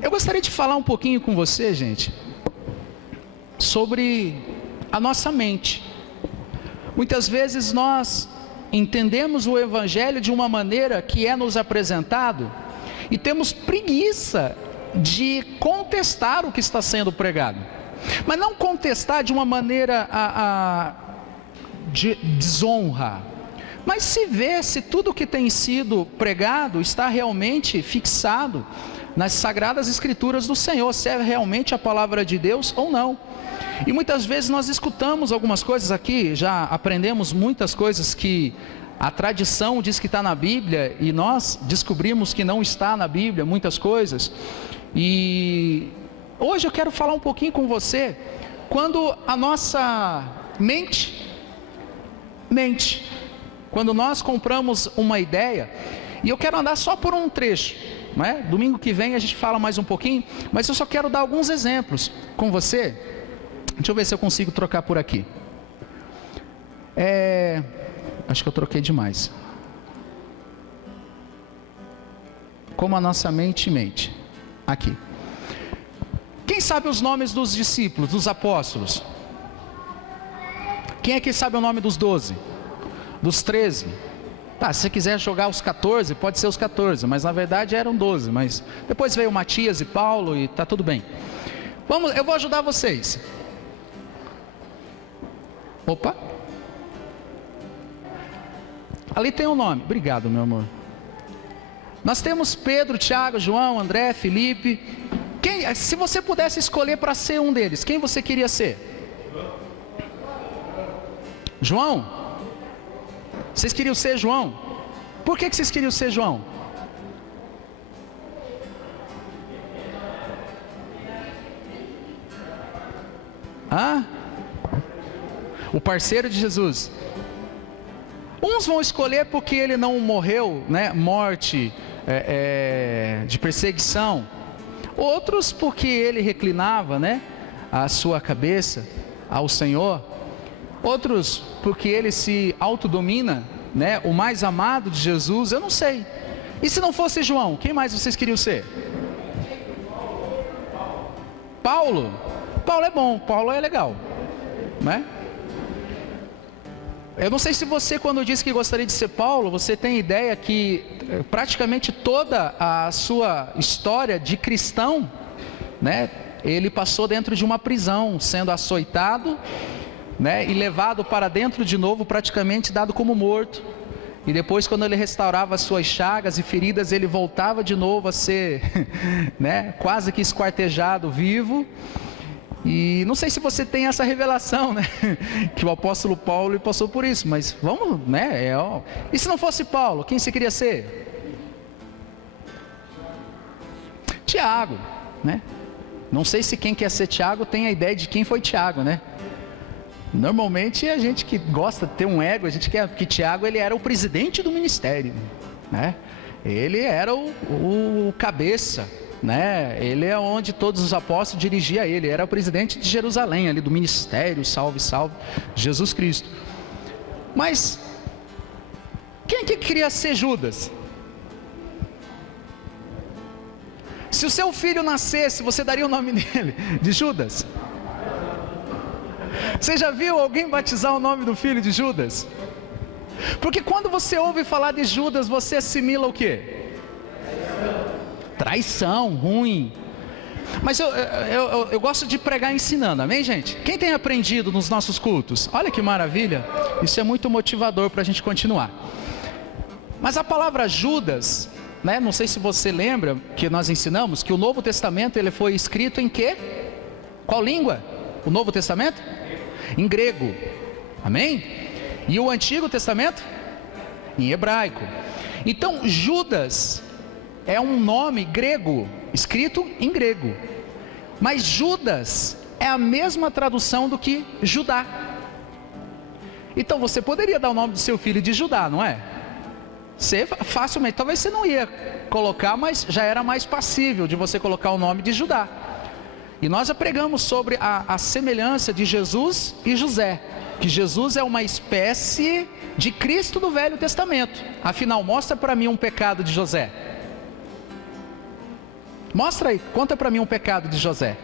Eu gostaria de falar um pouquinho com você, gente, sobre a nossa mente. Muitas vezes nós entendemos o Evangelho de uma maneira que é nos apresentado e temos preguiça de contestar o que está sendo pregado. Mas não contestar de uma maneira de desonra, mas se ver se tudo que tem sido pregado está realmente fixado nas sagradas escrituras do Senhor, se é realmente a palavra de Deus ou não. E muitas vezes nós escutamos algumas coisas aqui, já aprendemos muitas coisas que a tradição diz que está na Bíblia, e nós descobrimos que não está na Bíblia, muitas coisas. E hoje eu quero falar um pouquinho com você, quando a nossa mente, quando nós compramos uma ideia, e eu quero andar só por um trecho, não é? Domingo que vem a gente fala mais um pouquinho, mas eu só quero dar alguns exemplos com você. Deixa eu ver se eu consigo trocar por aqui. Acho que eu troquei demais. Como a nossa mente. Aqui. Quem sabe os nomes dos discípulos, dos apóstolos? Quem é que sabe o nome dos 12? Dos 13? Tá, se você quiser jogar os 14, pode ser os 14, mas na verdade eram 12, mas depois veio Matias e Paulo e tá tudo bem. Vamos, eu vou ajudar vocês. Opa. Ali tem um nome. Obrigado, meu amor. Nós temos Pedro, Tiago, João, André, Felipe. Se você pudesse escolher para ser um deles, quem você queria ser? João? Vocês queriam ser João? Por que vocês queriam ser João? O parceiro de Jesus. Uns vão escolher porque ele não morreu, né? Morte de perseguição. Outros porque ele reclinava, né? A sua cabeça ao Senhor. Outros porque ele se autodomina, né? O mais amado de Jesus, eu não sei. E se não fosse João, quem mais vocês queriam ser? Paulo? Paulo é bom, Paulo é legal, né? Eu não sei se você, quando disse que gostaria de ser Paulo, você tem ideia que praticamente toda a sua história de cristão, né? Ele passou dentro de uma prisão, sendo açoitado, né, e levado para dentro de novo, praticamente dado como morto. E depois, quando ele restaurava as suas chagas e feridas, ele voltava de novo a ser né, quase que esquartejado vivo. E não sei se você tem essa revelação, né, que o apóstolo Paulo passou por isso, mas vamos, né, E se não fosse Paulo, quem você queria ser? Tiago, né? Não sei se quem quer ser Tiago tem a ideia de quem foi Tiago, né? Normalmente a gente que gosta de ter um ego, a gente quer, porque Tiago ele era o presidente do ministério, né? Ele era o cabeça, né? Ele é onde todos os apóstolos dirigiam ele, era o presidente de Jerusalém, ali do ministério, salve, salve, Jesus Cristo. Mas quem que queria ser Judas? Se o seu filho nascesse, você daria o nome dele de Judas? Você já viu alguém batizar o nome do filho de Judas? Porque quando você ouve falar de Judas, você assimila o quê? Traição, ruim. Mas eu gosto de pregar ensinando, amém, gente? Quem tem aprendido nos nossos cultos? Olha que maravilha, isso é muito motivador para a gente continuar. Mas a palavra Judas, né? Não sei se você lembra que nós ensinamos que o Novo Testamento ele foi escrito em quê? Qual língua? O Novo Testamento? Em grego, amém? E o Antigo Testamento? Em hebraico. Então Judas é um nome grego, escrito em grego. Mas Judas é a mesma tradução do que Judá. Então você poderia dar o nome do seu filho de Judá, não é? Você facilmente, talvez você não ia colocar, mas já era mais passível de você colocar o nome de Judá. E nós já pregamos sobre a semelhança de Jesus e José. que Jesus é uma espécie de Cristo do Velho Testamento. Afinal, mostra para mim um pecado de José. Mostra aí, conta para mim um pecado de José.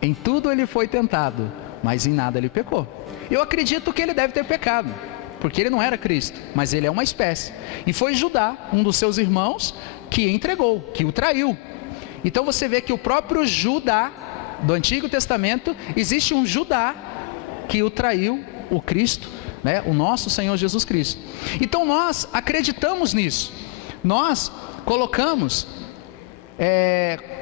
Em tudo ele foi tentado, mas em nada ele pecou. Eu acredito que ele deve ter pecado, porque ele não era Cristo, mas ele é uma espécie. E foi Judá, um dos seus irmãos, que entregou, que o traiu. Então você vê que o próprio Judá, do Antigo Testamento, existe um Judá que o traiu, o Cristo, né? O nosso Senhor Jesus Cristo. Então nós acreditamos nisso. Nós colocamos,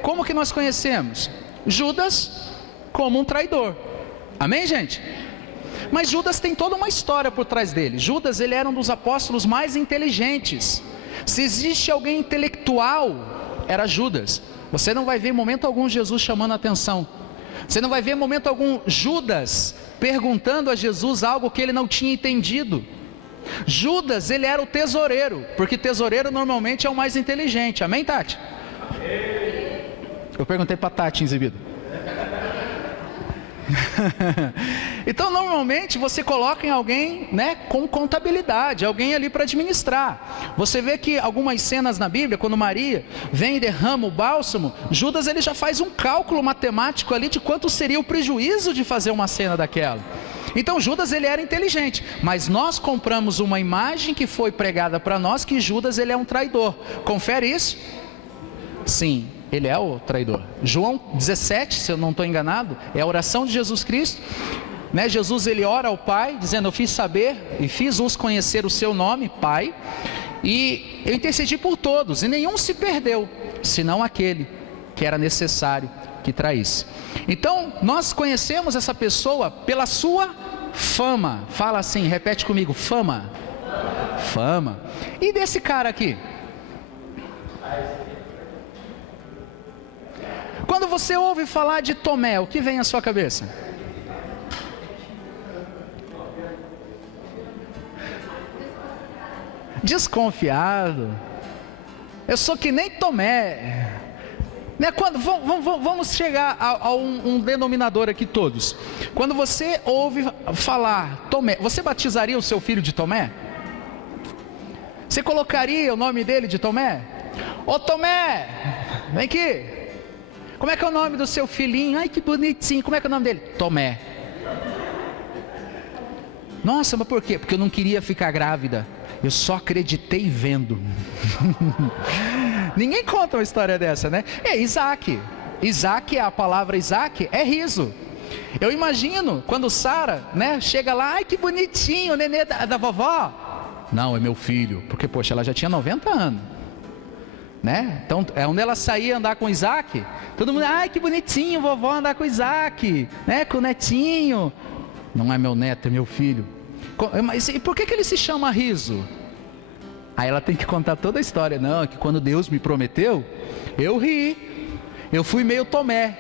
como que nós conhecemos? Judas como um traidor. Amém, gente? Mas Judas tem toda uma história por trás dele. Judas, ele era um dos apóstolos mais inteligentes. Se existe alguém intelectual, era Judas. Você não vai ver em momento algum Jesus chamando a atenção. Você não vai ver em momento algum Judas perguntando a Jesus algo que ele não tinha entendido. Judas, ele era o tesoureiro, porque tesoureiro normalmente é o mais inteligente. Amém, Tati? Eu perguntei para Tati, exibido. Então normalmente você coloca em alguém, né, com contabilidade, alguém ali para administrar. Você vê que algumas cenas na Bíblia, quando Maria vem e derrama o bálsamo, Judas ele já faz um cálculo matemático ali de quanto seria o prejuízo de fazer uma cena daquela. Então Judas ele era inteligente, mas nós compramos uma imagem que foi pregada para nós que Judas ele é um traidor. Confere isso? Sim, ele é o traidor. João 17, se eu não estou enganado, é a oração de Jesus Cristo, né? Jesus ele ora ao Pai, dizendo: eu fiz saber e fiz-os conhecer o seu nome, Pai, e eu intercedi por todos, e nenhum se perdeu, senão aquele que era necessário que traísse. Então nós conhecemos essa pessoa pela sua fama. Fala assim, repete comigo: fama. Fama. E desse cara aqui? Quando você ouve falar de Tomé, o que vem à sua cabeça? Desconfiado. Eu sou que nem Tomé, né? Vamos chegar a um denominador aqui todos. Quando você ouve falar Tomé, você batizaria o seu filho de Tomé? Você colocaria o nome dele de Tomé? Ô Tomé, vem aqui. Como é que é o nome do seu filhinho? Ai, que bonitinho. Como é que é o nome dele? Tomé. Nossa, mas por quê? Porque eu não queria ficar grávida. Eu só acreditei vendo. Ninguém conta uma história dessa, né? É Isaac. Isaac, a palavra Isaac é riso. Eu imagino quando Sara, né, chega lá: ai, que bonitinho, o nenê da vovó. Não, é meu filho. Porque, poxa, ela já tinha 90 anos. Né? Então, onde ela saía andar com Isaac, todo mundo: ai, que bonitinho, vovó andar com Isaac, né? Com o netinho. Não é meu neto, é meu filho. Mas e por que ele se chama riso? Aí ela tem que contar toda a história. Não, é que quando Deus me prometeu, eu ri. Eu fui meio Tomé.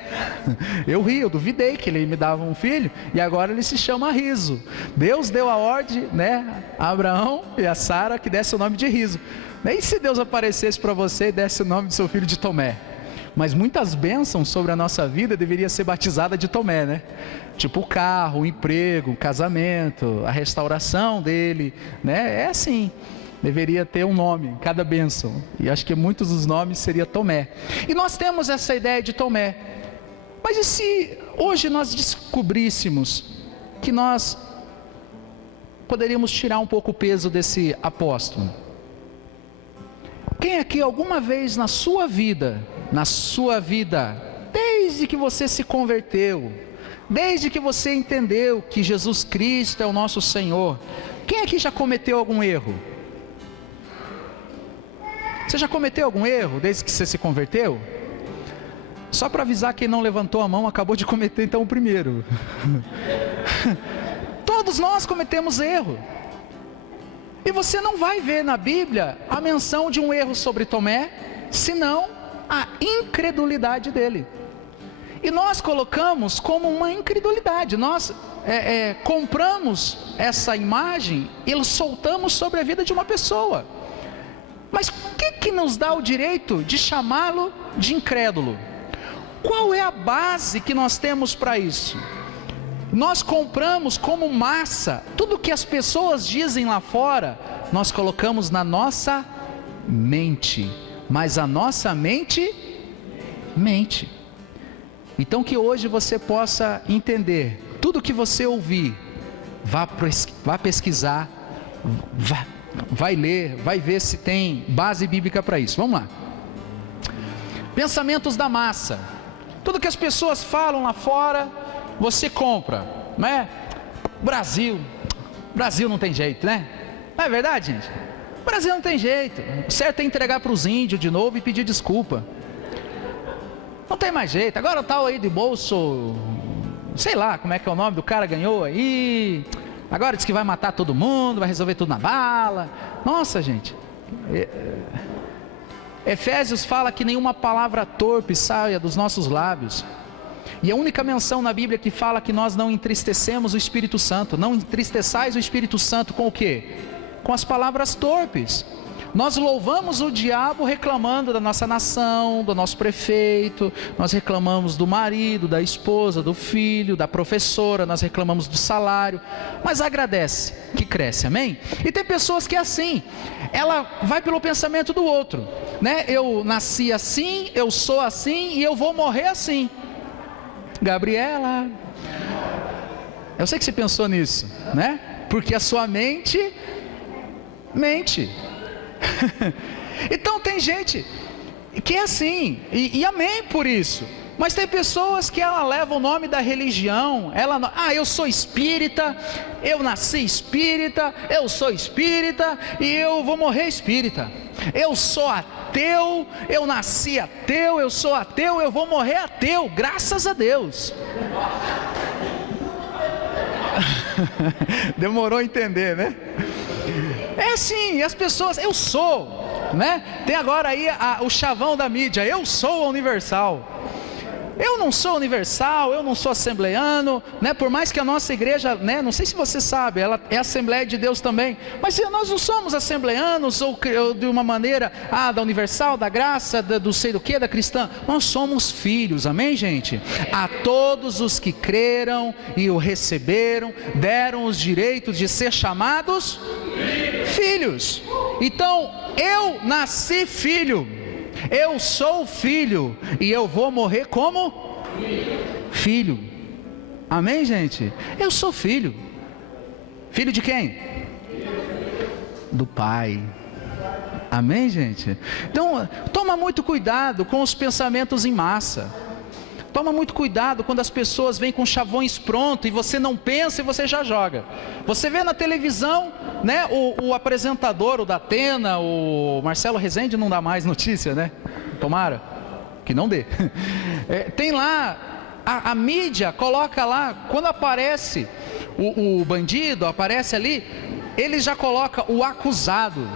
Eu ri, eu duvidei que ele me dava um filho, e agora ele se chama Riso. Deus deu a ordem, né, a Abraão e a Sara que desse o nome de Riso. Nem se Deus aparecesse para você e desse o nome do seu filho de Tomé. Mas muitas bênçãos sobre a nossa vida deveria ser batizada de Tomé, né? Tipo o carro, o emprego, o casamento, a restauração dele, né? É assim. Deveria ter um nome, cada bênção. E acho que muitos dos nomes seria Tomé. E nós temos essa ideia de Tomé. Mas e se hoje nós descobríssemos que nós poderíamos tirar um pouco o peso desse apóstolo? Quem aqui alguma vez na sua vida, desde que você se converteu, desde que você entendeu que Jesus Cristo é o nosso Senhor, quem aqui já cometeu algum erro? Você já cometeu algum erro desde que você se converteu? Só para avisar, quem não levantou a mão acabou de cometer então o primeiro. Todos nós cometemos erro. E você não vai ver na Bíblia a menção de um erro sobre Tomé, senão a incredulidade dele. E nós colocamos como uma incredulidade. Nós compramos essa imagem e soltamos sobre a vida de uma pessoa. Mas o que nos dá o direito de chamá-lo de incrédulo? Qual é a base que nós temos para isso? Nós compramos como massa tudo que as pessoas dizem lá fora, nós colocamos na nossa mente, mas a nossa mente mente. Então que hoje você possa entender, tudo que você ouvir, vá pesquisar, vai ler, vai ver se tem base bíblica para isso. Vamos lá. Pensamentos da massa. Tudo que as pessoas falam lá fora, você compra, não é? Brasil não tem jeito, né? Não é verdade, gente? O Brasil não tem jeito. O certo é entregar para os índios de novo e pedir desculpa. Não tem mais jeito. Agora o tal aí de bolso, sei lá como é que é o nome do cara, ganhou aí. Agora diz que vai matar todo mundo, vai resolver tudo na bala. Nossa, gente. Efésios fala que nenhuma palavra torpe saia dos nossos lábios. E a única menção na Bíblia que fala que nós não entristecemos o Espírito Santo. Não entristeçais o Espírito Santo com o quê? Com as palavras torpes. Nós louvamos o diabo reclamando da nossa nação, do nosso prefeito, nós reclamamos do marido, da esposa, do filho, da professora, nós reclamamos do salário, mas agradece que cresce, amém? E tem pessoas que é assim, ela vai pelo pensamento do outro, né? Eu nasci assim, eu sou assim e eu vou morrer assim. Gabriela, eu sei que você pensou nisso, né? Porque a sua mente mente. Então tem gente que é assim, e amém por isso. Mas tem pessoas que ela leva o nome da religião, eu sou espírita, eu nasci espírita, eu sou espírita e eu vou morrer espírita. Eu sou ateu, eu nasci ateu, eu sou ateu, eu vou morrer ateu, graças a Deus. Demorou a entender, né? É assim, as pessoas, eu sou, né? Tem agora aí o chavão da mídia, eu sou a Universal. Eu não sou universal, eu não sou assembleiano, né? Por mais que a nossa igreja, né? Não sei se você sabe, ela é Assembleia de Deus também, mas nós não somos assembleianos ou de uma maneira, da universal, da graça, do sei do que, da cristã. Nós somos filhos, amém, gente? A todos os que creram e o receberam, deram os direitos de ser chamados filhos. Então, eu nasci filho. Eu sou filho e eu vou morrer como filho. Amém, gente? Eu sou filho. Filho de quem? Do Pai. Amém, gente? Então, toma muito cuidado com os pensamentos em massa. Toma muito cuidado quando as pessoas vêm com chavões prontos e você não pensa e você já joga. Você vê na televisão, né, o apresentador, o da Atena, o Marcelo Rezende não dá mais notícia, né? Tomara que não dê. Tem lá, a mídia coloca lá, quando aparece o bandido, aparece ali, ele já coloca o acusado.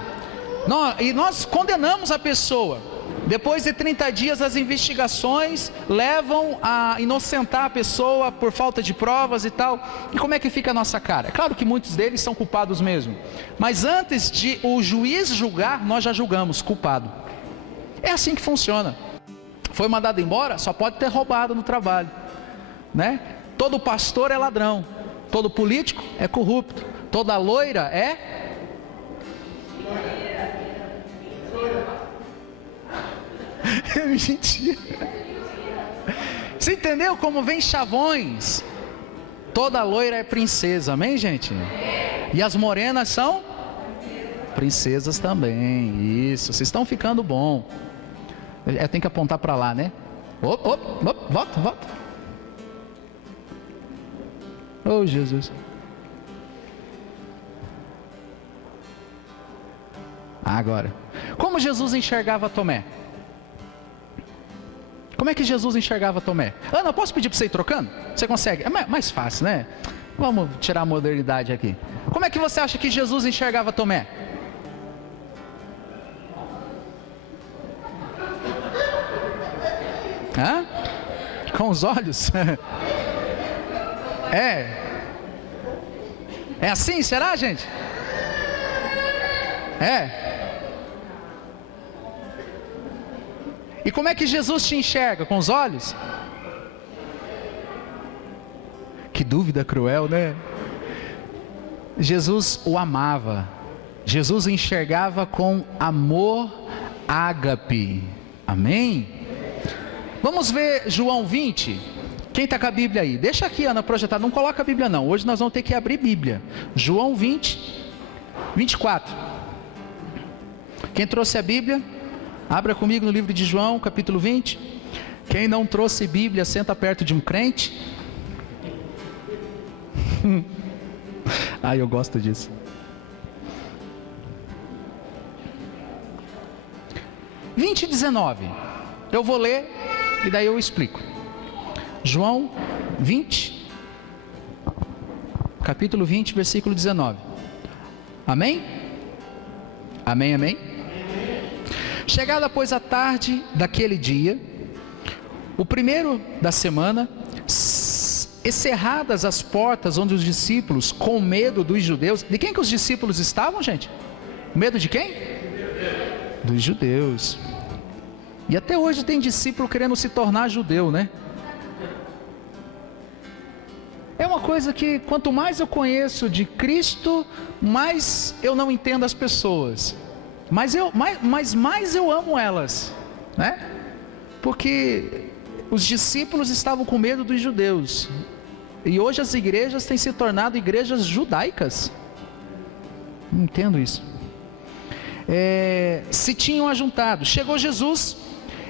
E nós condenamos a pessoa. Depois de 30 dias as investigações levam a inocentar a pessoa por falta de provas e tal. E como é que fica a nossa cara? É claro que muitos deles são culpados mesmo, mas antes de o juiz julgar, nós já julgamos culpado. É assim que funciona. Foi mandado embora, só pode ter roubado no trabalho, né? Todo pastor é ladrão, todo político é corrupto, toda loira é... É mentira. Você entendeu como vem chavões? Toda loira é princesa, amém, gente? E as morenas são princesas também. Isso, vocês estão ficando bom. Tem que apontar para lá, né? Volta. Oh, Jesus. Agora, como Jesus enxergava Tomé? Como é que Jesus enxergava Tomé? Ana, posso pedir para você ir trocando? Você consegue? É mais fácil, né? Vamos tirar a modernidade aqui. Como é que você acha que Jesus enxergava Tomé? Hã? Com os olhos? É assim, será, gente? E como é que Jesus te enxerga? Com os olhos? Que dúvida cruel, né? Jesus o amava. Jesus o enxergava com amor ágape. Amém? Vamos ver João 20. Quem está com a Bíblia aí? Deixa aqui, Ana, projetada. Não coloca a Bíblia não. Hoje nós vamos ter que abrir Bíblia. João 20, 24. Quem trouxe a Bíblia, abra comigo no livro de João, capítulo 20. Quem não trouxe Bíblia, senta perto de um crente. Eu gosto disso. Vinte e 19. Eu vou ler e daí eu explico. João 20, capítulo 20, versículo 19. Amém? Amém, amém? Chegada, pois, a tarde daquele dia, o primeiro da semana, e cerradas as portas onde os discípulos, com medo dos judeus... De quem que os discípulos estavam, gente? Medo de quem? Dos judeus. E até hoje tem discípulo querendo se tornar judeu, né? É uma coisa que quanto mais eu conheço de Cristo, mais eu não entendo as pessoas. Mas mais eu amo elas, né? Porque os discípulos estavam com medo dos judeus. E hoje as igrejas têm se tornado igrejas judaicas. Não entendo isso. Se tinham ajuntado. Chegou Jesus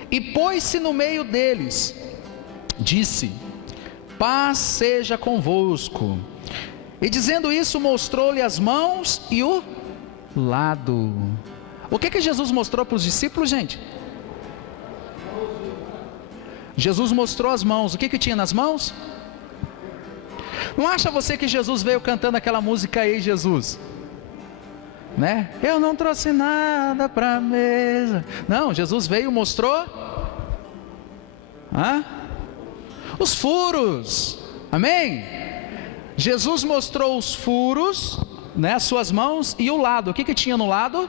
e pôs-se no meio deles. Disse: paz seja convosco. E dizendo isso, mostrou-lhe as mãos e o lado. O que Jesus mostrou para os discípulos, gente? Jesus mostrou as mãos. O que tinha nas mãos? Não acha você que Jesus veio cantando aquela música Ei Jesus, né? Eu não trouxe nada para a mesa. Não, Jesus veio e mostrou os furos. Amém? Jesus mostrou os furos, né, as suas mãos e o lado. O que tinha no lado?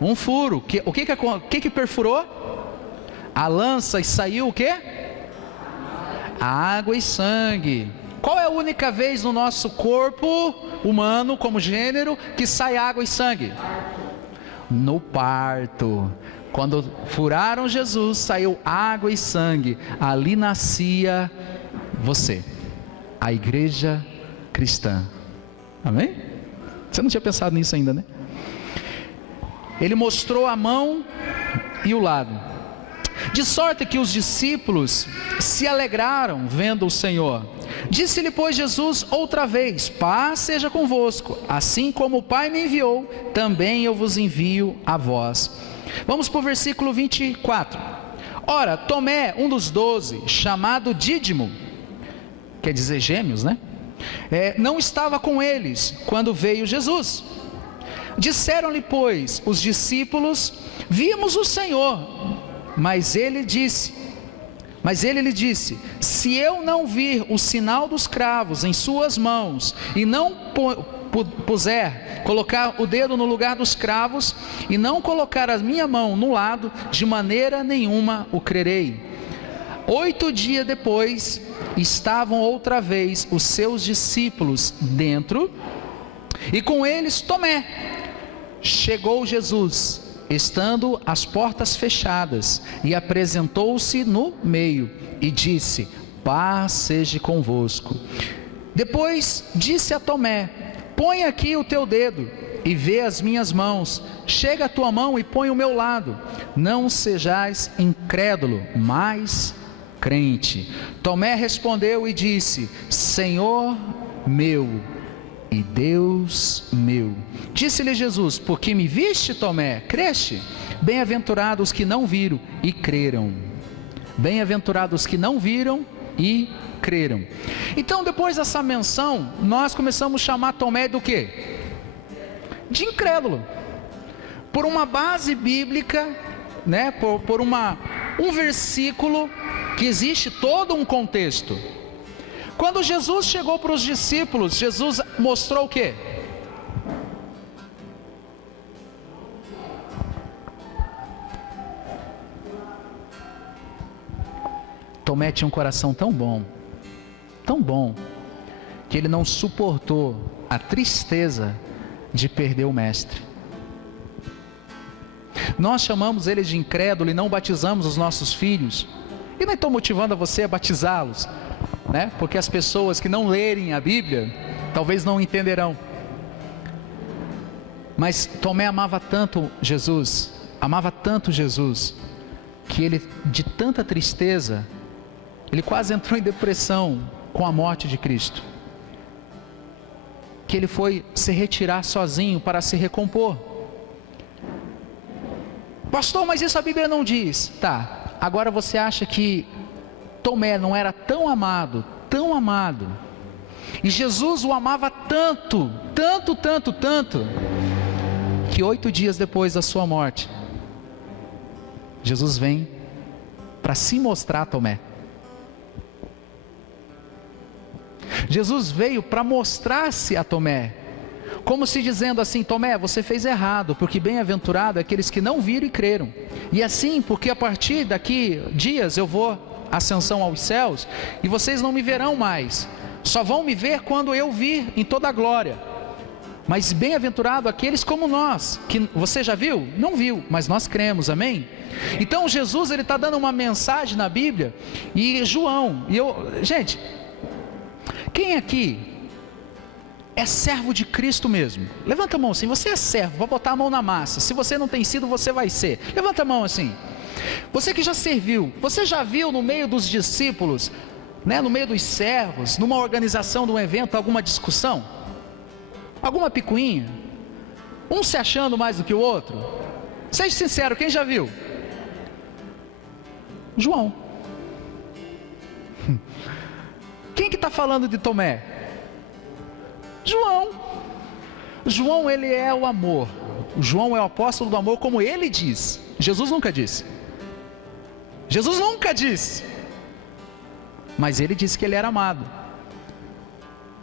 Um furo. O que perfurou? A lança, e saiu o que? Água e sangue. Qual é a única vez no nosso corpo humano, como gênero, que sai água e sangue? No parto. Quando furaram Jesus, saiu água e sangue. Ali nascia você, a igreja cristã. Amém? Você não tinha pensado nisso ainda, né? Ele mostrou a mão e o lado. De sorte que os discípulos se alegraram vendo o Senhor. Disse-lhe, pois, Jesus outra vez: paz seja convosco. Assim como o Pai me enviou, também eu vos envio a vós. Vamos para o versículo 24. Ora, Tomé, um dos 12, chamado Dídimo, quer dizer gêmeos, né? Não estava com eles quando veio Jesus. Disseram-lhe, pois, os discípulos: vimos o Senhor. Mas ele lhe disse: se eu não vir o sinal dos cravos em suas mãos, e não colocar o dedo no lugar dos cravos, e não colocar a minha mão no lado, de maneira nenhuma o crerei. 8 dias depois, estavam outra vez os seus discípulos dentro, e com eles Tomé. Chegou Jesus, estando as portas fechadas, e apresentou-se no meio, e disse: paz seja convosco. Depois disse a Tomé: põe aqui o teu dedo, e vê as minhas mãos. Chega a tua mão e põe o meu lado. Não sejais incrédulo, mas crente. Tomé respondeu e disse: Senhor meu e Deus meu. Disse-lhe Jesus: porque me viste, Tomé, creste? Bem-aventurados os que não viram e creram. Bem-aventurados os que não viram e creram. Então, depois dessa menção, nós começamos a chamar Tomé do quê? De incrédulo. Por uma base bíblica, né? Por um versículo que existe todo um contexto. Quando Jesus chegou para os discípulos, Jesus mostrou o quê? Tomé tinha um coração tão bom, que ele não suportou a tristeza de perder o mestre. Nós chamamos ele de incrédulo e não batizamos os nossos filhos. E não estou motivando a você a batizá-los, né? Porque as pessoas que não lerem a Bíblia, talvez não entenderão. Mas Tomé amava tanto Jesus, que ele, de tanta tristeza, ele quase entrou em depressão com a morte de Cristo. Que ele foi se retirar sozinho para se recompor. Pastor, mas isso a Bíblia não diz. Tá, agora você acha que Tomé não era tão amado, e Jesus o amava tanto, que 8 dias depois da sua morte, Jesus vem para se mostrar a Tomé. Jesus veio para mostrar-se a Tomé, como se dizendo assim: Tomé, você fez errado, porque bem-aventurado é aqueles que não viram e creram. E assim, porque a partir daqui dias eu vou ascensão aos céus, e vocês não me verão mais, só vão me ver quando eu vir em toda a glória. Mas bem-aventurado aqueles como nós, que você já viu? Não viu, mas nós cremos, amém? Então Jesus, ele está dando uma mensagem na Bíblia, e João, gente, quem aqui é servo de Cristo mesmo? Levanta a mão assim. Você é servo, vou botar a mão na massa. Se você não tem sido, você vai ser. Levanta a mão assim. Você que já serviu, você já viu no meio dos discípulos, né, no meio dos servos, numa organização de um evento, alguma discussão? Alguma picuinha? Um se achando mais do que o outro? Seja sincero, quem já viu? João. Quem que está falando de Tomé? João, ele é o amor. João é o apóstolo do amor, como ele diz. Jesus nunca disse. Mas ele disse que ele era amado.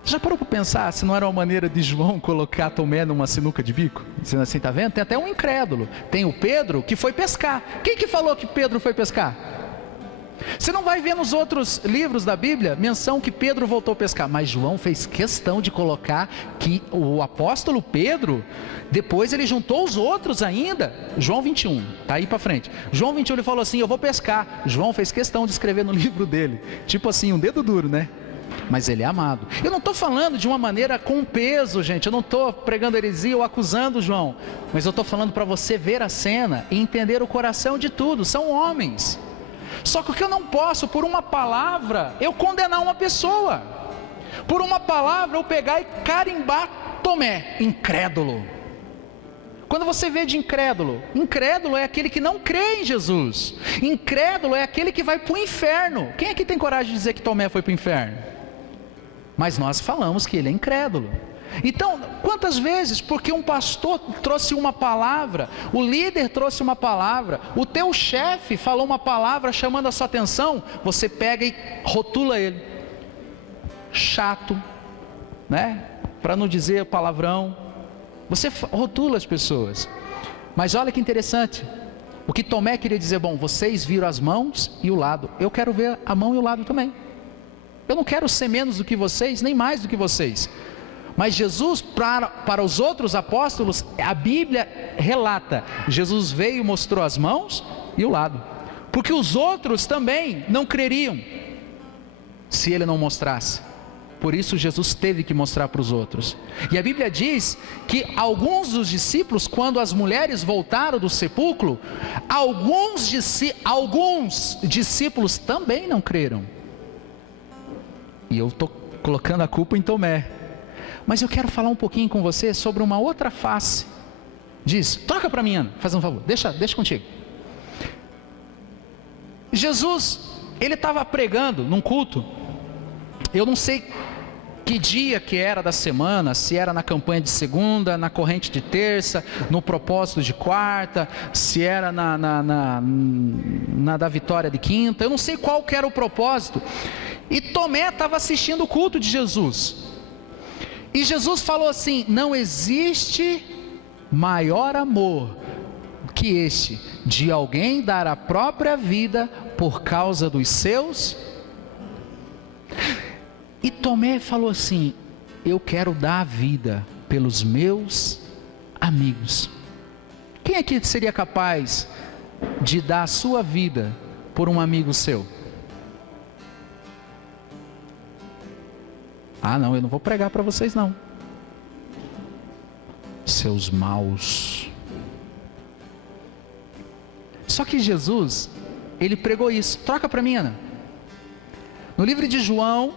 Já parou para pensar se não era uma maneira de João colocar Tomé numa sinuca de bico? Dizendo assim, tá vendo? Tem até um incrédulo. Tem o Pedro que foi pescar. Quem que falou que Pedro foi pescar? Você não vai ver nos outros livros da Bíblia menção que Pedro voltou a pescar, mas João fez questão de colocar que o apóstolo Pedro, depois ele juntou os outros ainda. João 21, tá aí para frente. João 21 ele falou assim: eu vou pescar. João fez questão de escrever no livro dele, tipo assim, um dedo duro, né? Mas ele é amado. Eu não estou falando de uma maneira com peso, gente. Eu não estou pregando heresia ou acusando João, mas eu estou falando para você ver a cena e entender o coração de tudo. São homens. Só que o que eu não posso, por uma palavra, eu condenar uma pessoa. Por uma palavra eu pegar e carimbar Tomé, incrédulo. Quando você vê de incrédulo, incrédulo é aquele que não crê em Jesus. Incrédulo é aquele que vai para o inferno. Quem aqui tem coragem de dizer que Tomé foi para o inferno? Mas nós falamos que ele é incrédulo. Então, quantas vezes, porque um pastor trouxe uma palavra, o líder trouxe uma palavra, o teu chefe falou uma palavra chamando a sua atenção, você pega e rotula ele, chato, né? Para não dizer palavrão, você rotula as pessoas. Mas olha que interessante, o que Tomé queria dizer: bom, vocês viram as mãos e o lado, eu quero ver a mão e o lado também. Eu não quero ser menos do que vocês, nem mais do que vocês. Mas Jesus, para os outros apóstolos, a Bíblia relata, Jesus veio e mostrou as mãos e o lado, porque os outros também não creriam, se ele não mostrasse. Por isso Jesus teve que mostrar para os outros. E a Bíblia diz que alguns dos discípulos, quando as mulheres voltaram do sepulcro, alguns discípulos também não creram. E eu estou colocando a culpa em Tomé. Mas eu quero falar um pouquinho com você sobre uma outra face. Diz, troca para mim, Ana, faz um favor, deixa contigo. Jesus, ele estava pregando num culto, eu não sei que dia que era da semana, se era na campanha de segunda, na corrente de terça, no propósito de quarta, se era na da vitória de quinta, eu não sei qual que era o propósito. E Tomé estava assistindo o culto de Jesus. E Jesus falou assim: não existe maior amor que este, de alguém dar a própria vida por causa dos seus. E Tomé falou assim: eu quero dar a vida pelos meus amigos. Quem aqui seria capaz de dar a sua vida por um amigo seu? Ah, não, eu não vou pregar para vocês não. Seus maus. Só que Jesus, ele pregou isso. Troca para mim, Ana. No livro de João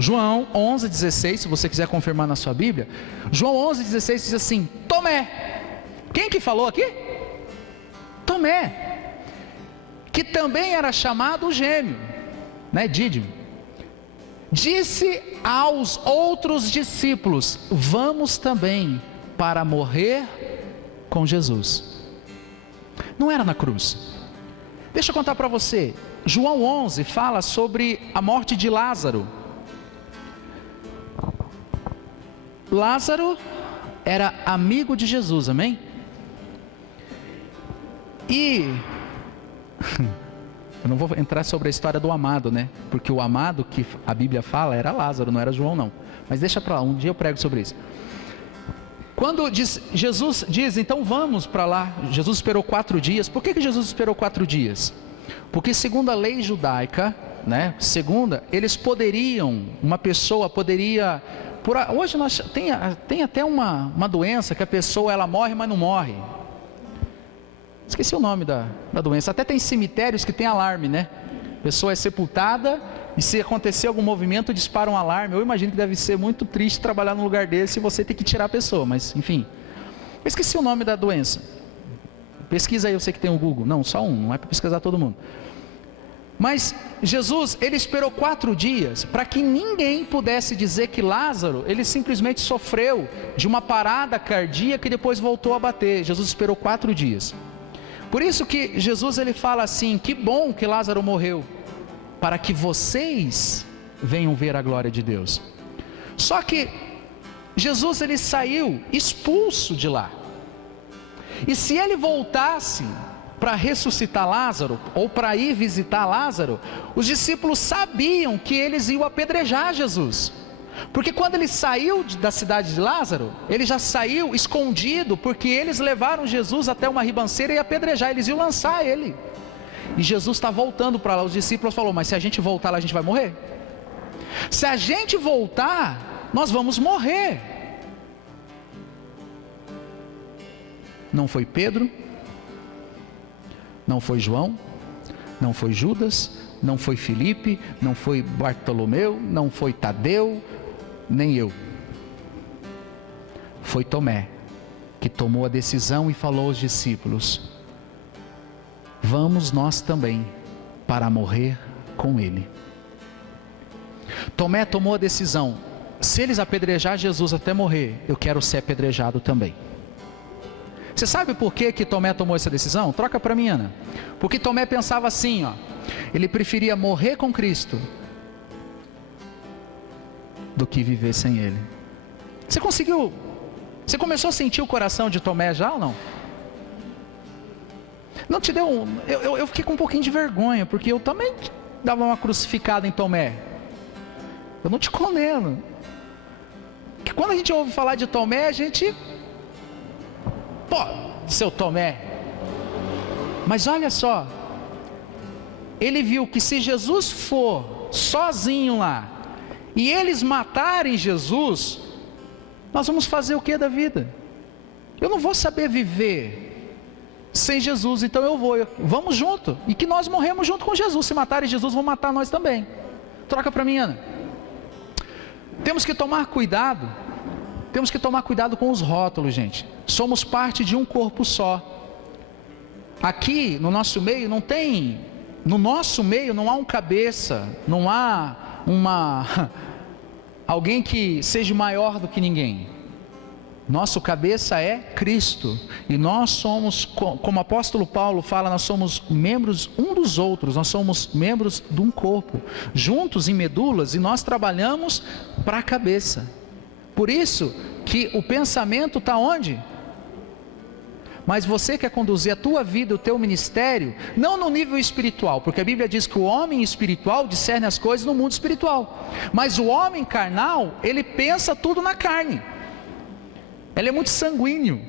11:16, se você quiser confirmar na sua Bíblia, João 11:16 diz assim: Tomé. Quem que falou aqui? Tomé, que também era chamado o gêmeo, né, Dídimo, disse aos outros discípulos: vamos também para morrer com Jesus. Não era na cruz. Deixa eu contar para você. João 11 fala sobre a morte de Lázaro. Lázaro era amigo de Jesus, amém? E eu não vou entrar sobre a história do amado, né? Porque o amado que a Bíblia fala era Lázaro, não era João não. Mas deixa para lá, um dia eu prego sobre isso. Quando Jesus diz, então vamos para lá. Jesus esperou 4 dias. Por que Jesus esperou 4 dias? Porque segundo a lei judaica, né? Eles poderiam, uma pessoa poderia... hoje nós tem até uma doença que a pessoa ela morre, mas não morre. Esqueci o nome da doença. Até tem cemitérios que tem alarme, né? A pessoa é sepultada e se acontecer algum movimento dispara um alarme. Eu imagino que deve ser muito triste trabalhar num lugar desse e você ter que tirar a pessoa, mas enfim. Eu esqueci o nome da doença. Pesquisa aí, eu sei que tem o Google. Não, só um, não é para pesquisar todo mundo. Mas Jesus, ele esperou 4 dias para que ninguém pudesse dizer que Lázaro, ele simplesmente sofreu de uma parada cardíaca e depois voltou a bater. Jesus esperou 4 dias. Por isso que Jesus ele fala assim: que bom que Lázaro morreu, para que vocês venham ver a glória de Deus. Só que Jesus ele saiu expulso de lá. E se ele voltasse para ressuscitar Lázaro, ou para ir visitar Lázaro, os discípulos sabiam que eles iam apedrejar Jesus. Porque quando ele saiu da cidade de Lázaro, ele já saiu escondido, porque eles levaram Jesus até uma ribanceira e apedrejar, eles iam lançar ele. E Jesus está voltando para lá, os discípulos falaram: mas se a gente voltar lá a gente vai morrer. Se a gente voltar, nós vamos morrer. Não foi Pedro, não foi João, não foi Judas, não foi Filipe, não foi Bartolomeu, não foi Tadeu, nem eu. Foi Tomé que tomou a decisão e falou aos discípulos: vamos nós também para morrer com ele. Tomé tomou a decisão: se eles apedrejar Jesus até morrer, eu quero ser apedrejado também. Você sabe por que Tomé tomou essa decisão? Troca para mim, Ana. Porque Tomé pensava assim, ó, ele preferia morrer com Cristo do que viver sem ele. Você começou a sentir o coração de Tomé já ou não? Não te deu eu fiquei com um pouquinho de vergonha, porque eu também dava uma crucificada em Tomé. Eu não te condeno. Porque quando a gente ouve falar de Tomé, a gente... Pô, seu Tomé. Mas olha só, ele viu que se Jesus for sozinho lá, e eles matarem Jesus, nós vamos fazer o que da vida? Eu não vou saber viver sem Jesus, então vamos junto, e que nós morremos junto com Jesus. Se matarem Jesus, vão matar nós também. Troca para mim, Ana. Temos que tomar cuidado com os rótulos, gente. Somos parte de um corpo só. Aqui no nosso meio não há um cabeça, não há alguém que seja maior do que ninguém. Nosso cabeça é Cristo, e nós somos, como o apóstolo Paulo fala, nós somos membros um dos outros, nós somos membros de um corpo, juntos em medulas, e nós trabalhamos para a cabeça. Por isso que o pensamento está onde? mas você quer conduzir a tua vida, o teu ministério, não no nível espiritual, porque a Bíblia diz que o homem espiritual discerne as coisas no mundo espiritual, mas o homem carnal, ele pensa tudo na carne, ele é muito sanguíneo,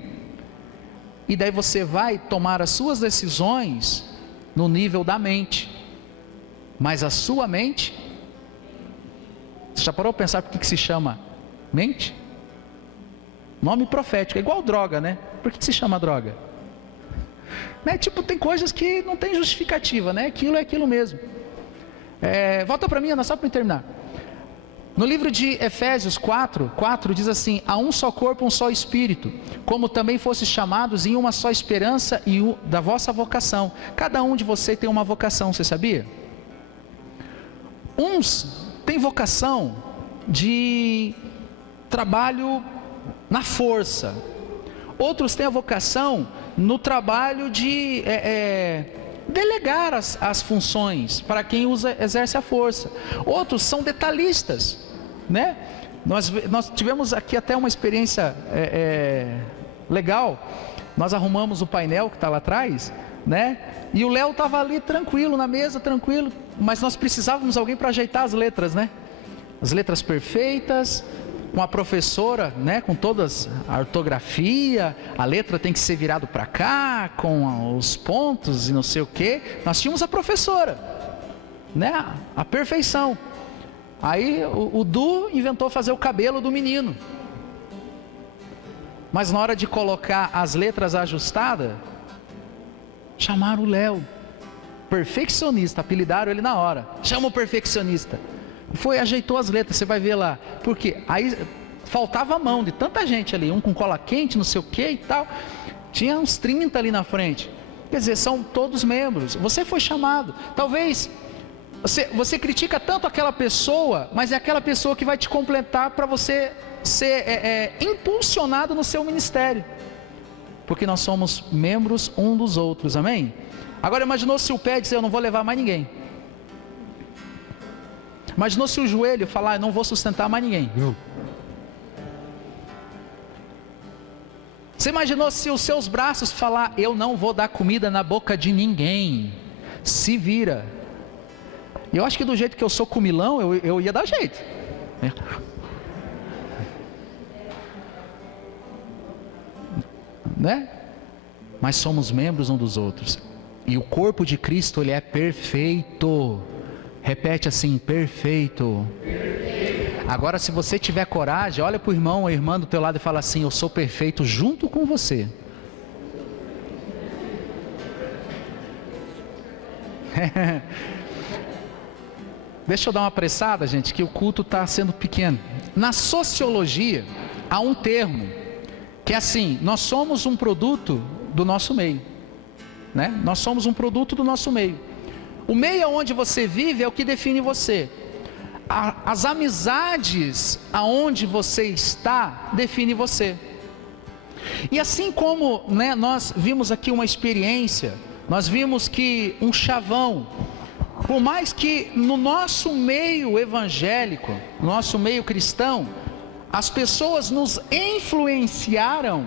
e daí você vai tomar as suas decisões no nível da mente, mas a sua mente, você já parou para pensar por que se chama mente? Nome profético, é igual droga, né? Por que se chama droga? Né? Tipo, tem coisas que não tem justificativa, né? Aquilo é aquilo mesmo. Volta para mim, Ana, só para terminar. No livro de Efésios 4 diz assim: há um só corpo, um só espírito, como também fostes chamados em uma só esperança da vossa vocação. Cada um de vocês tem uma vocação, você sabia? Uns têm vocação de trabalho na força, outros têm a vocação no trabalho de delegar as funções para quem exerce a força, outros são detalhistas, né? Nós tivemos aqui até uma experiência legal. Nós arrumamos o painel que está lá atrás, né? E o Léo estava ali tranquilo, na mesa, tranquilo, mas nós precisávamos de alguém para ajeitar as letras, né? As letras perfeitas, com a professora, né, com todas a ortografia, a letra tem que ser virado para cá, com os pontos e não sei o que. Nós tínhamos a professora, né, a perfeição. Aí o Du inventou fazer o cabelo do menino, mas na hora de colocar as letras ajustadas, chamaram o Léo, perfeccionista, apelidaram ele na hora, chama o perfeccionista. Ajeitou as letras, você vai ver lá, porque aí faltava a mão de tanta gente ali, um com cola quente, não sei o que e tal, tinha uns 30 ali na frente, quer dizer, são todos membros, você foi chamado, talvez, você critica tanto aquela pessoa, mas é aquela pessoa que vai te completar para você ser impulsionado no seu ministério, porque nós somos membros um dos outros, amém? Agora imaginou se o pé dizer, eu não vou levar mais ninguém. Imaginou se o joelho falar, eu não vou sustentar mais ninguém. Você imaginou se os seus braços falar, eu não vou dar comida na boca de ninguém. Se vira. Eu acho que do jeito que eu sou comilão, eu ia dar jeito. Né? Mas somos membros um dos outros. E o corpo de Cristo, ele é perfeito. Repete assim, perfeito. Agora, se você tiver coragem, olha para o irmão ou a irmã do teu lado e fala assim, eu sou perfeito junto com você. Deixa eu dar uma apressada, gente, que o culto está sendo pequeno. Na sociologia, há um termo, que é assim, nós somos um produto do nosso meio, né? Nós somos um produto do nosso meio. O meio onde você vive é o que define você. As amizades aonde você está define você. E assim como, né, nós vimos aqui uma experiência, nós vimos que um chavão, por mais que no nosso meio evangélico, no nosso meio cristão, as pessoas nos influenciaram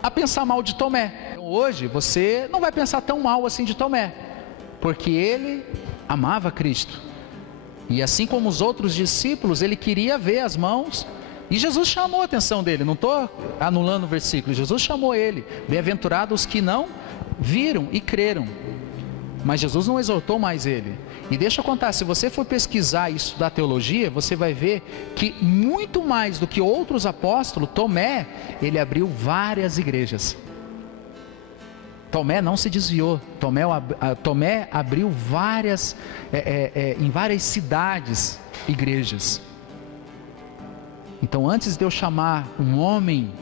a pensar mal de Tomé. Então, hoje você não vai pensar tão mal assim de Tomé, porque ele amava Cristo, e assim como os outros discípulos, ele queria ver as mãos, e Jesus chamou a atenção dele, não estou anulando o versículo, Jesus chamou ele, bem-aventurados os que não viram e creram, mas Jesus não exortou mais ele. E deixa eu contar, se você for pesquisar e estudar teologia, você vai ver que muito mais do que outros apóstolos, Tomé, ele abriu várias igrejas. Tomé não se desviou, Tomé abriu várias, em várias cidades, igrejas. Então antes de eu chamar um homem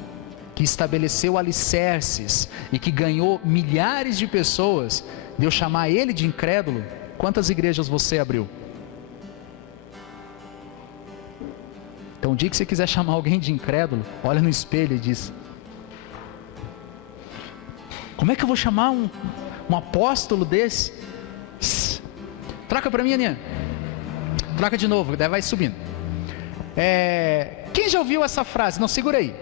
que estabeleceu alicerces e que ganhou milhares de pessoas, de eu chamar ele de incrédulo, quantas igrejas você abriu? Então o dia que você quiser chamar alguém de incrédulo, olha no espelho e diz, como é que eu vou chamar um apóstolo desse? Troca para mim, Aninha. Troca de novo, daí vai subindo. Quem já ouviu essa frase? Não, segura aí.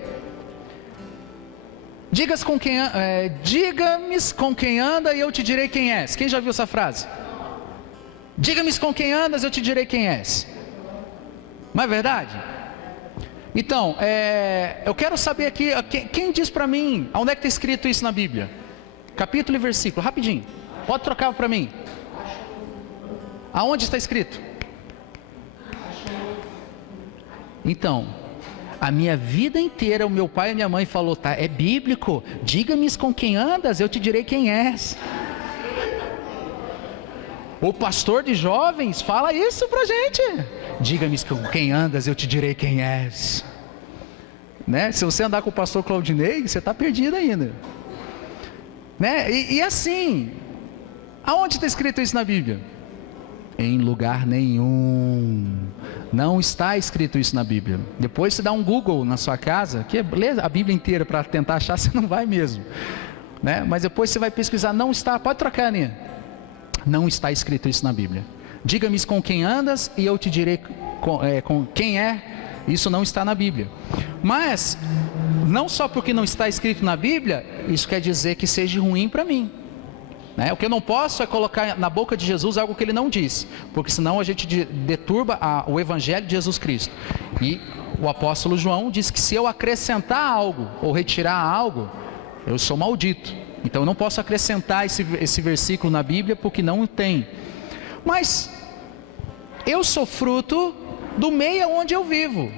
Diga-me com quem anda e eu te direi quem és. Quem já viu essa frase? Diga-me com quem andas, eu te direi quem és. Não é verdade? Então, eu quero saber aqui, quem diz para mim, onde é que está escrito isso na Bíblia? Capítulo e versículo, rapidinho. Pode trocar para mim. Aonde está escrito? Então, a minha vida inteira, o meu pai e a minha mãe falou, tá, é bíblico. Diga-me com quem andas, eu te direi quem és. O pastor de jovens fala isso pra gente. Diga-me com quem andas, eu te direi quem és. Né? Se você andar com o pastor Claudinei, você está perdido ainda. Né? E assim, aonde está escrito isso na Bíblia? Em lugar nenhum. Não está escrito isso na Bíblia. Depois você dá um Google na sua casa, que lê a Bíblia inteira para tentar achar, você não vai mesmo. Né? Mas depois você vai pesquisar, não está, pode trocar, Aninha. Não está escrito isso na Bíblia. Diga-me com quem andas e eu te direi com quem é. Isso não está na Bíblia. Mas, não só porque não está escrito na Bíblia, isso quer dizer que seja ruim para mim. Né? O que eu não posso é colocar na boca de Jesus algo que ele não disse, porque senão a gente deturba o Evangelho de Jesus Cristo. E o apóstolo João diz que se eu acrescentar algo ou retirar algo, eu sou maldito. Então eu não posso acrescentar esse versículo na Bíblia porque não tem. Mas eu sou fruto do meio onde eu vivo.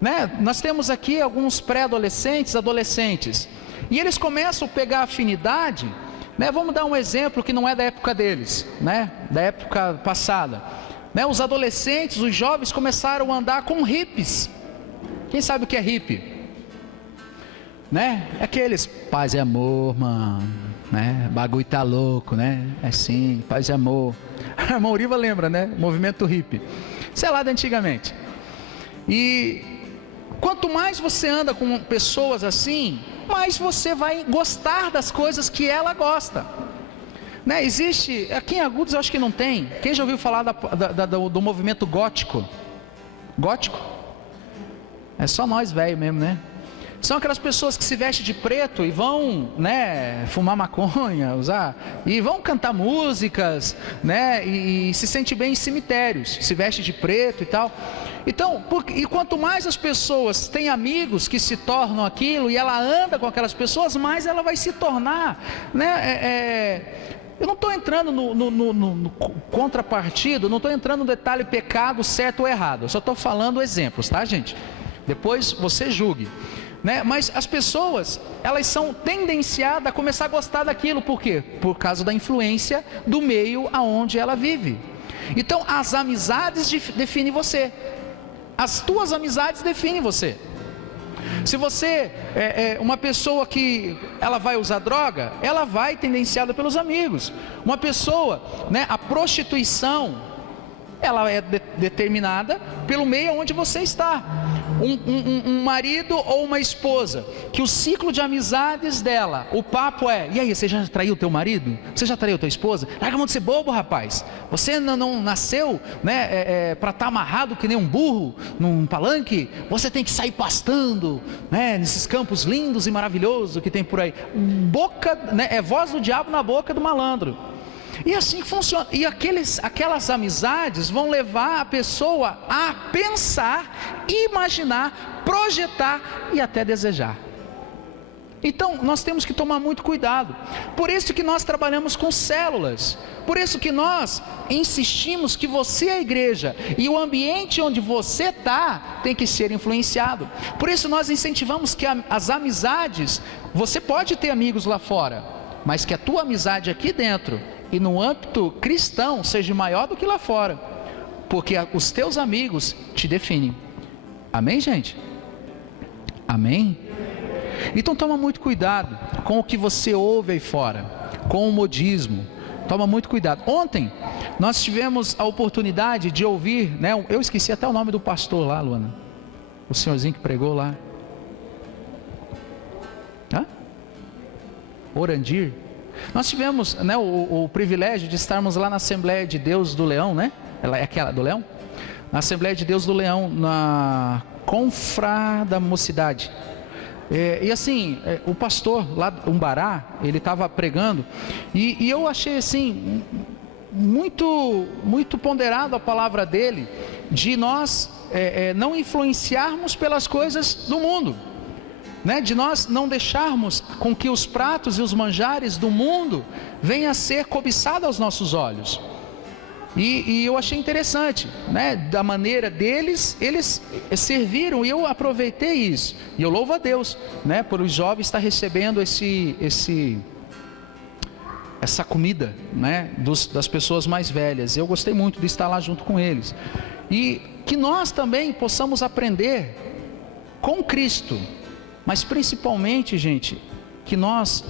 Né? Nós temos aqui alguns pré-adolescentes, adolescentes, e eles começam a pegar afinidade. Né? Vamos dar um exemplo que não é da época deles, né? Da época passada. Né? Os adolescentes, os jovens começaram a andar com hippies. Quem sabe o que é hippie? Né? Aqueles paz e amor, mano, né? Bagulho tá louco, né? É sim, paz e amor. A irmã Uriva lembra, né? Movimento hippie. Sei lá, de antigamente. E quanto mais você anda com pessoas assim, mais você vai gostar das coisas que ela gosta. Né? Existe, aqui em Agudos eu acho que não tem. Quem já ouviu falar do movimento gótico? Gótico? É só nós velho mesmo, né? São aquelas pessoas que se vestem de preto e vão, né, fumar maconha, e vão cantar músicas, né, e se sentem bem em cemitérios, se vestem de preto e tal. Então, e quanto mais as pessoas têm amigos que se tornam aquilo, e ela anda com aquelas pessoas, mais ela vai se tornar, né, eu não estou entrando no contrapartido, não estou entrando no detalhe pecado, certo ou errado, eu só estou falando exemplos, tá, gente? Depois você julgue. Né? Mas as pessoas, elas são tendenciadas a começar a gostar daquilo. Por quê? Por causa da influência do meio aonde ela vive. Então as amizades definem você. As tuas amizades definem você. Se você é uma pessoa que ela vai usar droga, ela vai tendenciada pelos amigos. Uma pessoa, né, a prostituição, ela é determinada pelo meio onde você está. Um marido ou uma esposa, que o ciclo de amizades dela, o papo é: e aí, você já traiu teu marido? Você já traiu tua esposa? Larga a mão de ser bobo, rapaz. Você não nasceu, né, para estar amarrado que nem um burro num palanque. Você tem que sair pastando, né, nesses campos lindos e maravilhosos que tem por aí. Boca, né, é voz do diabo na boca do malandro. E assim que funciona. E aquelas amizades vão levar a pessoa a pensar, imaginar, projetar e até desejar. Então nós temos que tomar muito cuidado. Por isso que nós trabalhamos com células. Por isso que nós insistimos que você é a igreja, e o ambiente onde você está tem que ser influenciado. Por isso nós incentivamos que as amizades, você pode ter amigos lá fora, mas que a tua amizade aqui dentro e no âmbito cristão seja maior do que lá fora, porque os teus amigos te definem. Amém, gente? Amém? Então toma muito cuidado com o que você ouve aí fora, com o modismo. Toma muito cuidado. Ontem nós tivemos a oportunidade de ouvir, né, eu esqueci até o nome do pastor lá, Luana, o senhorzinho que pregou lá. Orandir. Nós tivemos, né, o privilégio de estarmos lá na Assembleia de Deus do Leão, né? Ela é aquela do Leão? Na Assembleia de Deus do Leão, na Confra da Mocidade. E assim, o pastor lá do Umbará, ele estava pregando, e eu achei assim, muito ponderado a palavra dele, de nós não influenciarmos pelas coisas do mundo, né? De nós não deixarmos com que os pratos e os manjares do mundo venham a ser cobiçados aos nossos olhos. E eu achei interessante, né? Da maneira deles, eles serviram, e eu aproveitei isso. E eu louvo a Deus, né? Por os jovens estar recebendo essa comida, né? Das pessoas mais velhas. Eu gostei muito de estar lá junto com eles. E que nós também possamos aprender com Cristo, mas principalmente, gente, que nós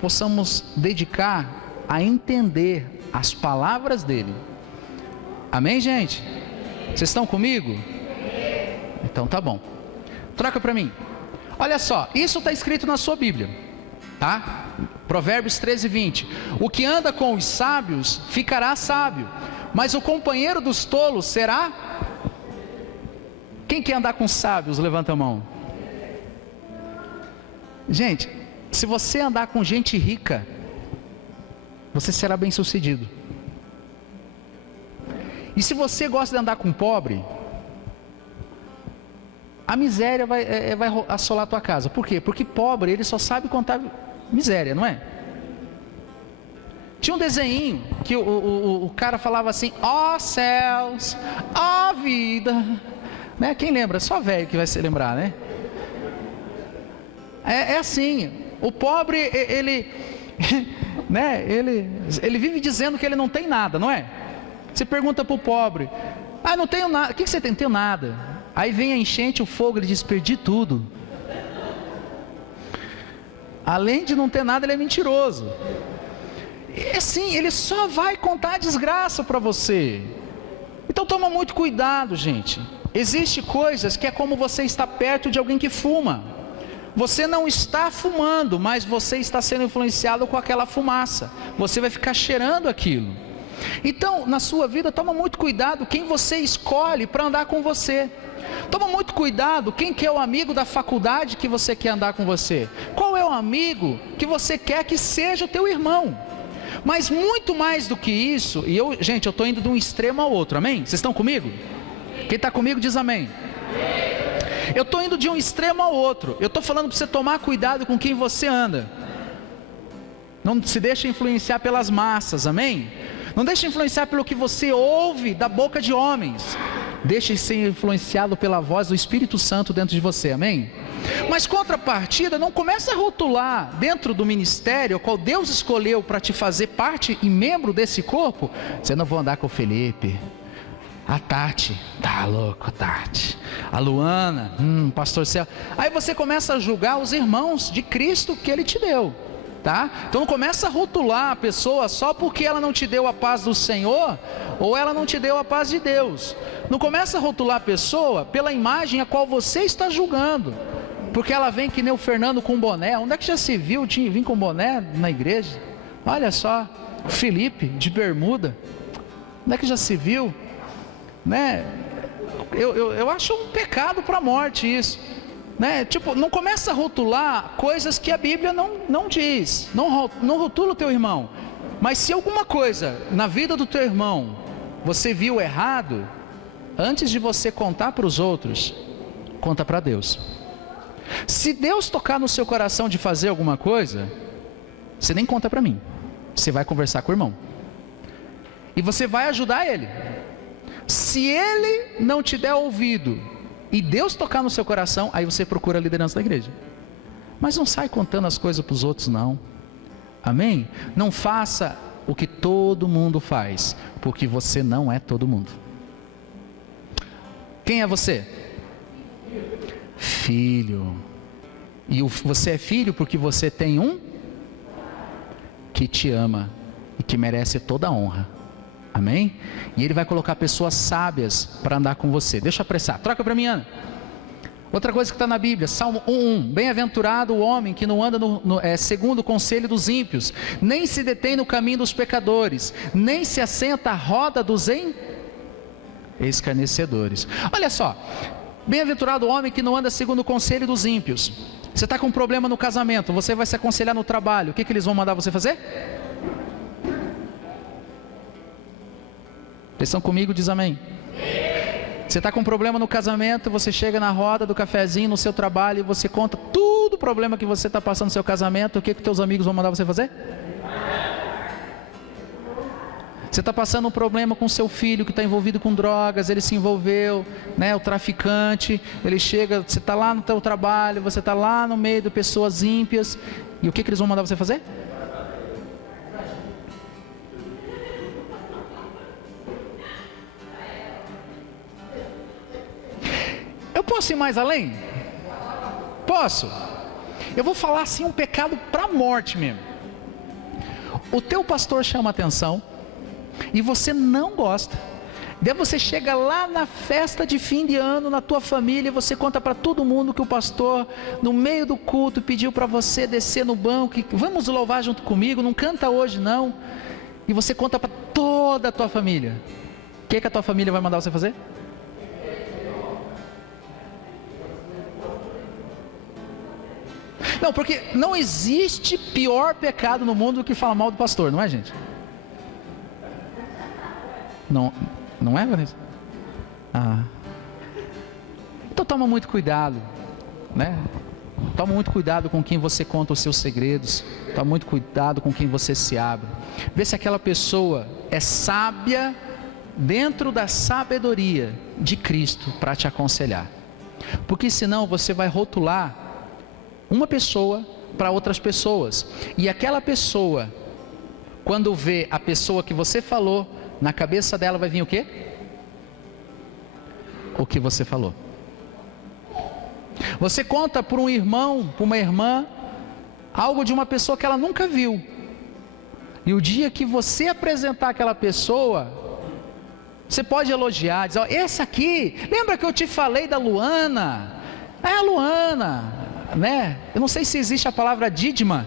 possamos dedicar a entender as palavras dele. Amém, gente? Vocês estão comigo? Então tá bom. Troca para mim. Olha só, isso está escrito na sua Bíblia, tá? Provérbios 13:20. O que anda com os sábios ficará sábio, mas o companheiro dos tolos será... Quem quer andar com sábios? Levanta a mão. Gente, se você andar com gente rica, você será bem sucedido. E se você gosta de andar com pobre, a miséria vai assolar a tua casa. Por quê? Porque pobre, ele só sabe contar miséria, não é? Tinha um desenho que o cara falava assim: ó céus, ó vida, né? Quem lembra? Só velho que vai se lembrar, né? É assim, o pobre, ele né? Ele vive dizendo que ele não tem nada, não é? Você pergunta para o pobre: ah, não tenho nada. O que você tem? Não tenho nada. Aí vem a enchente, o fogo, ele diz: perdi tudo. Além de não ter nada, ele é mentiroso. E assim, ele só vai contar a desgraça para você. Então toma muito cuidado, gente. Existem coisas que é como você está perto de alguém que fuma. Você não está fumando, mas você está sendo influenciado com aquela fumaça. Você vai ficar cheirando aquilo. Então, na sua vida, toma muito cuidado quem você escolhe para andar com você. Toma muito cuidado quem que é o amigo da faculdade que você quer andar com você. Qual é o amigo que você quer que seja o teu irmão? Mas muito mais do que isso, e gente, eu estou indo de um extremo ao outro, amém? Vocês estão comigo? Quem está comigo diz amém. Eu estou indo de um extremo ao outro. Eu estou falando para você tomar cuidado com quem você anda. Não se deixe influenciar pelas massas, amém? Não deixe influenciar pelo que você ouve da boca de homens. Deixe ser influenciado pela voz do Espírito Santo dentro de você, amém? Mas contrapartida, não comece a rotular dentro do ministério, ao qual Deus escolheu para te fazer parte e membro desse corpo. Você não vai andar com o Felipe, a Tati, tá louco, Tati, a Luana, pastor Céu. Aí você começa a julgar os irmãos de Cristo que Ele te deu, tá? Então não começa a rotular a pessoa só porque ela não te deu a paz do Senhor, ou ela não te deu a paz de Deus. Não começa a rotular a pessoa pela imagem a qual você está julgando, porque ela vem que nem o Fernando com boné. Onde é que já se viu vir com boné na igreja? Olha só, Felipe de bermuda, onde é que já se viu? Né? Eu acho um pecado para a morte isso, né? Tipo, não começa a rotular coisas que a Bíblia não diz. Não rotula o teu irmão. Mas se alguma coisa na vida do teu irmão você viu errado, antes de você contar para os outros, conta para Deus. Se Deus tocar no seu coração de fazer alguma coisa, você nem conta para mim. Você vai conversar com o irmão e você vai ajudar ele. Se ele não te der ouvido e Deus tocar no seu coração, aí você procura a liderança da igreja. Mas não sai contando as coisas para os outros, não. Amém? Não faça o que todo mundo faz, porque você não é todo mundo. Quem é você? Filho. E você é filho porque você tem um que te ama e que merece toda a honra. Amém? E Ele vai colocar pessoas sábias para andar com você. Deixa eu apressar. Troca para mim, Ana. Outra coisa que está na Bíblia, Salmo 1:1. Bem-aventurado o homem que não anda segundo o conselho dos ímpios, nem se detém no caminho dos pecadores, nem se assenta à roda dos escarnecedores. Olha só, Bem-aventurado o homem que não anda segundo o conselho dos ímpios. Você está com um problema no casamento, você vai se aconselhar no trabalho, o que eles vão mandar você fazer? Vocês estão comigo? Diz amém. Você está com um problema no casamento, você chega na roda do cafezinho no seu trabalho e você conta tudo o problema que você está passando no seu casamento, o que teus amigos vão mandar você fazer? Você está passando um problema com seu filho que está envolvido com drogas, ele se envolveu, né, o traficante, ele chega, você está lá no teu trabalho, você está lá no meio de pessoas ímpias, e o que eles vão mandar você fazer? Eu posso ir mais além? Posso? Eu vou falar assim um pecado para a morte mesmo. O teu pastor chama atenção e você não gosta. Daí você chega lá na festa de fim de ano, na tua família, e você conta para todo mundo que o pastor, no meio do culto, pediu para você descer no banco, e vamos louvar junto comigo, não canta hoje não. E você conta para toda a tua família. O que a tua família vai mandar você fazer? Não, porque não existe pior pecado no mundo do que falar mal do pastor, não é, gente? Não é, Vanessa? Então toma muito cuidado, né? Toma muito cuidado com quem você conta os seus segredos. Toma muito cuidado com quem você se abre. Vê se aquela pessoa é sábia dentro da sabedoria de Cristo para te aconselhar. Porque senão você vai rotular uma pessoa para outras pessoas. E aquela pessoa, quando vê a pessoa que você falou, na cabeça dela vai vir o quê? O que você falou. Você conta para um irmão, para uma irmã, algo de uma pessoa que ela nunca viu. E o dia que você apresentar aquela pessoa, você pode elogiar, dizer, ó, esse aqui, lembra que eu te falei da Luana? É a Luana, né? Eu não sei se existe a palavra dídima,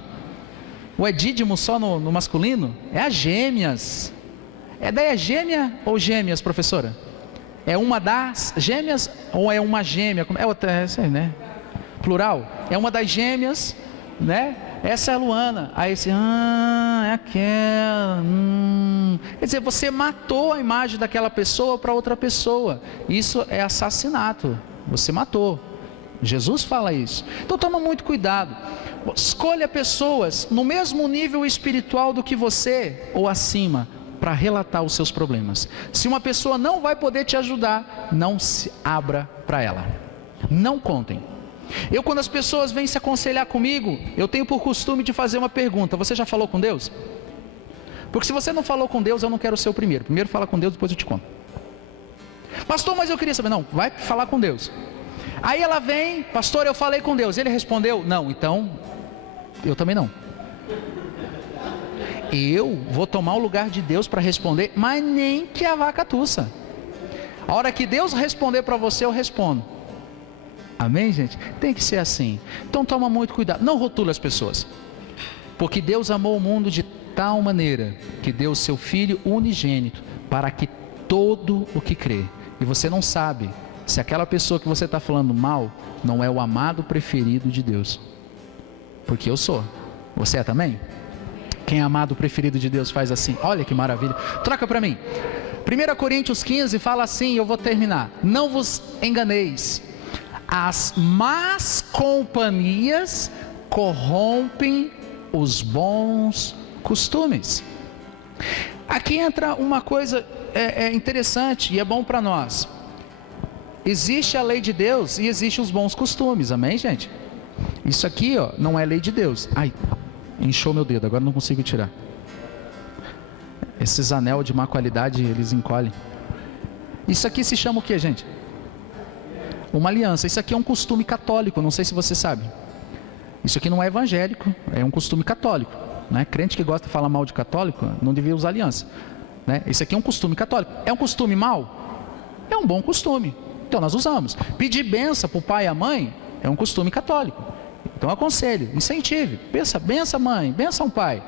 ou é dídimo só no masculino? É as gêmeas. Daí é gêmea ou gêmeas, professora? É uma das gêmeas ou é uma gêmea? É outra, né? Plural. É uma das gêmeas, né? Essa é a Luana. Aí você, é aquela. Quer dizer, você matou a imagem daquela pessoa para outra pessoa. Isso é assassinato. Você matou. Jesus fala isso. Então toma muito cuidado. Escolha pessoas no mesmo nível espiritual do que você ou acima, para relatar os seus problemas. Se uma pessoa não vai poder te ajudar, não se abra para ela. Não contem. Quando as pessoas vêm se aconselhar comigo, eu tenho por costume de fazer uma pergunta: você já falou com Deus? Porque se você não falou com Deus, eu não quero ser o primeiro. Primeiro fala com Deus, depois eu te conto. Pastor, mas eu queria saber. Não, vai falar com Deus. Aí ela vem, pastor, eu falei com Deus. Ele respondeu, não, então eu também não. Eu vou tomar o lugar de Deus para responder, mas nem que a vaca tussa. A hora que Deus responder para você, eu respondo. Amém, gente? Tem que ser assim. Então toma muito cuidado, não rotule as pessoas. Porque Deus amou o mundo de tal maneira que deu o seu Filho unigênito para que todo o que crê. E você não sabe se aquela pessoa que você está falando mal não é o amado preferido de Deus. Porque eu sou. Você é também? Quem é amado preferido de Deus faz assim. Olha que maravilha. Troca para mim. 1 Coríntios 15 fala assim, eu vou terminar. Não vos enganeis. As más companhias corrompem os bons costumes. Aqui entra uma coisa interessante e é bom para nós. Existe a lei de Deus e existem os bons costumes. Amém, gente? Isso aqui, ó, não é lei de Deus. Ai, inchou meu dedo, agora não consigo tirar. Esses anel de má qualidade, eles encolhem. Isso aqui se chama o que, gente? Uma aliança. Isso aqui é um costume católico, não sei se você sabe. Isso aqui não é evangélico, é um costume católico, né? Crente que gosta de falar mal de católico não devia usar aliança, né? Isso aqui é um costume católico. É um costume mau? É um bom costume, então nós usamos. Pedir bênção para o pai e a mãe é um costume católico, então aconselho, incentive, benção mãe, benção pai,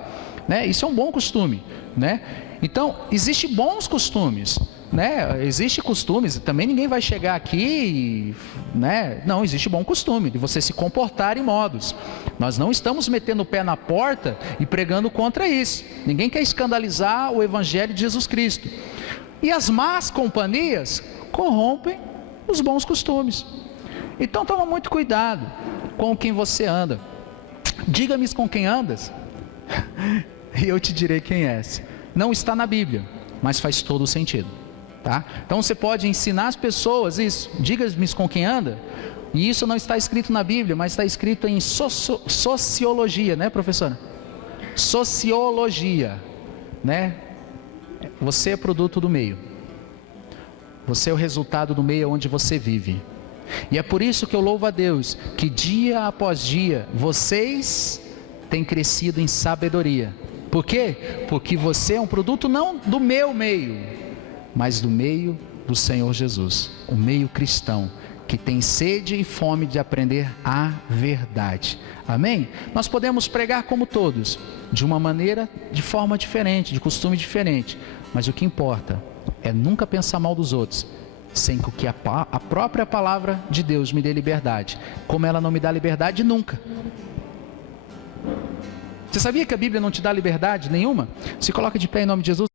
né? Isso é um bom costume, né? Então existem bons costumes, né? Existe costumes, também ninguém vai chegar aqui, né? Não, existe bom costume de você se comportar em modos. Nós não estamos metendo o pé na porta e pregando contra isso. Ninguém quer escandalizar o evangelho de Jesus Cristo. E as más companhias corrompem os bons costumes. Então toma muito cuidado com quem você anda. Diga-me com quem andas e eu te direi quem és. Não está na Bíblia, mas faz todo o sentido, tá? Então você pode ensinar as pessoas isso. Diga-me com quem anda. E isso não está escrito na Bíblia, mas está escrito em sociologia, né, professora? Sociologia, né? Você é produto do meio. Você é o resultado do meio onde você vive. E é por isso que eu louvo a Deus, que dia após dia, vocês têm crescido em sabedoria. Por quê? Porque você é um produto não do meu meio, mas do meio do Senhor Jesus. O meio cristão, que tem sede e fome de aprender a verdade. Amém? Nós podemos pregar como todos, de uma maneira, de forma diferente, de costume diferente. Mas o que importa é nunca pensar mal dos outros, sem que a própria palavra de Deus me dê liberdade. Como ela não me dá liberdade nunca. Você sabia que a Bíblia não te dá liberdade nenhuma? Se coloca de pé em nome de Jesus.